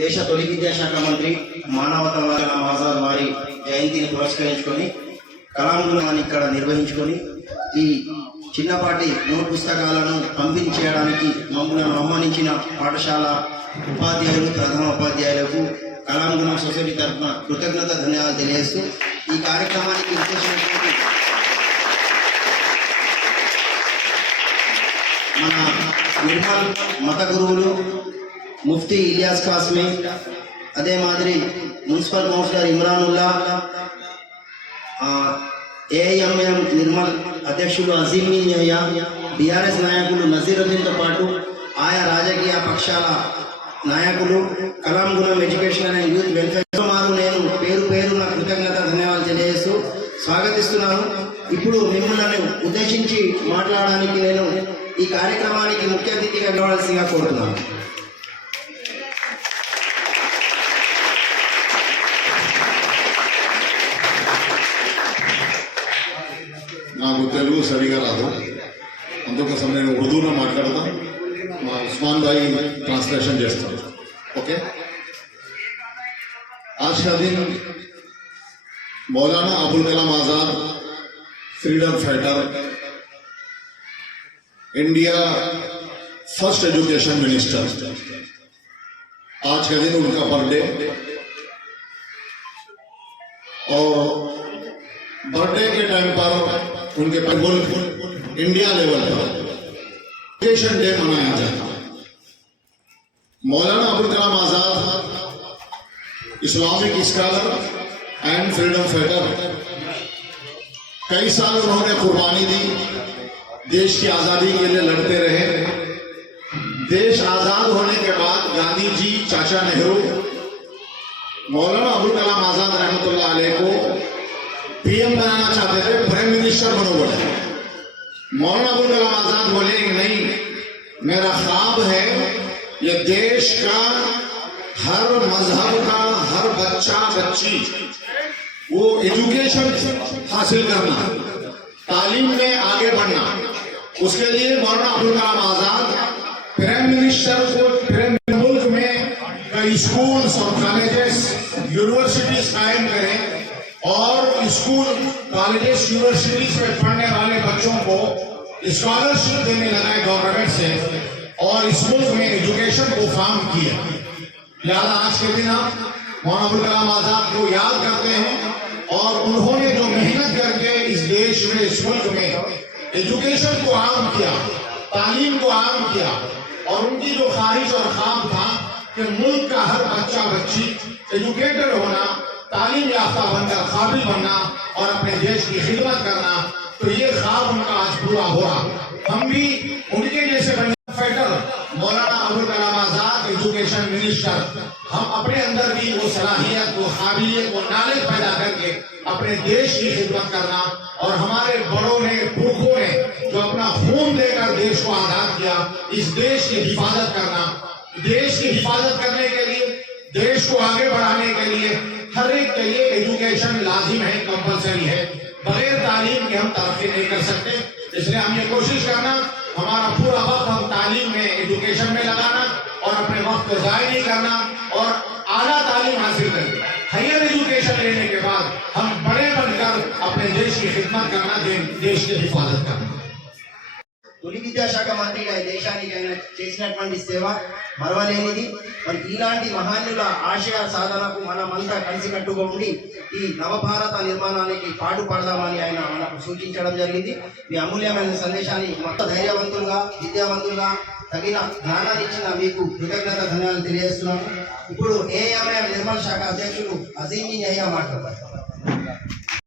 దేశ తొలి విద్యాశాఖ మంత్రి మానవతా కలాం ఆజాద్ వారి జయంతిని పురస్కరించుకొని కలాం గుణాన్ని ఇక్కడ నిర్వహించుకొని ఈ చిన్నపాటి నోట్ పుస్తకాలను పంపిణీ చేయడానికి మమ్మల్ని ఆహ్వానించిన పాఠశాల ఉపాధ్యాయులు ప్రథమ ఉపాధ్యాయులకు కలాం గుణ సొసైటీ తరఫున కృతజ్ఞత ధన్యవాదాలు తెలియజేస్తూ ఈ కార్యక్రమానికి విశేషమైనటువంటి మన నిర్మల్ మత గురువులు ముఫ్తీ ఇలియాస్ కాస్మి, అదే మాదిరి మున్సిపల్ కౌన్సిలర్ ఇమ్రానుల్లా, ఏఐఎంఎం నిర్మల్ అధ్యక్షులు అజీమియా, బీఆర్ఎస్ నాయకులు నజీరుద్దీన్తో పాటు ఆయా రాజకీయ పక్షాల నాయకులు, కలాం గుణం ఎడ్యుకేషన్ అండ్ యూత్ వెల్ఫేర్ మారు నేను పేరు పేరున కృతజ్ఞత ధన్యవాదాలు తెలియజేస్తూ స్వాగతిస్తున్నాను. ఇప్పుడు మిమ్మల్ని ఉద్దేశించి మాట్లాడడానికి నేను ఈ కార్యక్రమానికి ముఖ్య అతిథిగా వెళ్ళవలసిందిగా కోరుతున్నాను. నాకు తెలుగు సరిగా రాదు, అందుకోసం నేను ఉర్దూలో మాట్లాడతా. మా ఉస్మాన్ భాई ట్రాన్స్లేషన్ చేస్తాను. ఓకే. आज का दिन Maulana Abul Kalam Azad, freedom fighter, India first education minister, आज का दिन उनका बर्थडे, और बर्थडे के टाइम पर उनके मुल्क इंडिया लेवल पर एजुकेशन डे मनाया जाता है. Maulana Abul Kalam Azad Islamic scholar and freedom fighter, कई साल उन्होंने कुर्बानी दी, देश की आज़ादी के लिए लड़ते रहे. देश आज़ाद होने के बाद गांधी जी, चाचा नेहरू, मौलाना अबुल कलाम आजाद रहमतुल्लाह अलैह को पीएम बनाना चाहते थे, प्राइम मिनिस्टर बनो बोले. मौलाना अबुल कलाम आजाद बोले कि नहीं, मेरा ख्वाब है ये देश का हर मजहब का हर बच्चा बच्ची वो एजुकेशन हासिल करना, तालीम में आगे बढ़ना. उसके लिए मौलाना अबुल कलाम आजाद प्राइम मिनिस्टर को मुल्क में कई स्कूल्स और कॉलेजेस यूनिवर्सिटीज कायम करें और स्कूल कॉलेजेस यूनिवर्सिटीज में पढ़ने वाले बच्चों को स्कॉलरशिप देने लगाए गवर्नमेंट से, और इस मुल्क में एजुकेशन को फार्म किया. लिहाजा आज के दिन हम मौलाना अबुल कलाम आजाद को याद करते हैं, और उन्होंने जो मेहनत करके इस देश में, इस मुल्क में एजुकेशन को आम किया, तालीम को आम किया, और उनकी जो ख्वाहिश और ख्वाब था कि मुल्क का हर बच्चा बच्ची एजुकेटेड होना, तालीम याफ्ता बनकर काबिल बनना और अपने देश की खिदमत करना, तो ये ख्वाब उनका आज पूरा हो रहा. हम भी उनके जैसे फाइटर मौलाना अबुल कलाम आजाद एजुकेशन मिनिस्टर, हम अपने अंदर भी वो सलाहियत, वो काबिलियत, वो नॉलेज पैदा करके अपने देश की खिदमत करना, और हमारे बड़ों ने, पुरखों ने जो अपना खून देकर देश को आजाद किया, इस देश की हिफाजत करना. देश की हिफाजत करने के लिए, देश को आगे बढ़ाने के लिए हर एक के लिए एजुकेशन लाजिम है, कंपलसरी है. बगैर तालीम के हम तरक्की नहीं कर सकते. इसलिए हम ये कोशिश करना, हमारा पूरा वक्त हम तालीम में, एजुकेशन में लगाना, और अपने वक्त को ज़ाया नहीं करना, और आला तालीम हासिल करके हायर एजुकेशन लेने के बाद हम बड़े बनकर अपने देश की खिदमत करना, देश की हिफाजत करना. తొలి విద్యాశాఖ మంత్రిగా దేశానికి ఆయన చేసినటువంటి సేవ మరవలేనిది. మరి ఇలాంటి మహాన్యుల ఆశయ సాధనకు మనమంతా కలిసికట్టుగా ఉండి ఈ నవభారత నిర్మాణానికి పాటుపడదామని ఆయన మనకు సూచించడం జరిగింది. మీ అమూల్యమైన సందేశాన్ని మొత్తం ధైర్యవంతులుగా, విద్యావంతులుగా, తగిన జ్ఞానాన్ని ఇచ్చిన మీకు కృతజ్ఞత ధన్యవాదాలు తెలియజేస్తున్నాను. ఇప్పుడు ఏఎంఎం నిర్మల్ శాఖ అధ్యక్షులు అజీమియా మాట్లాడతారు.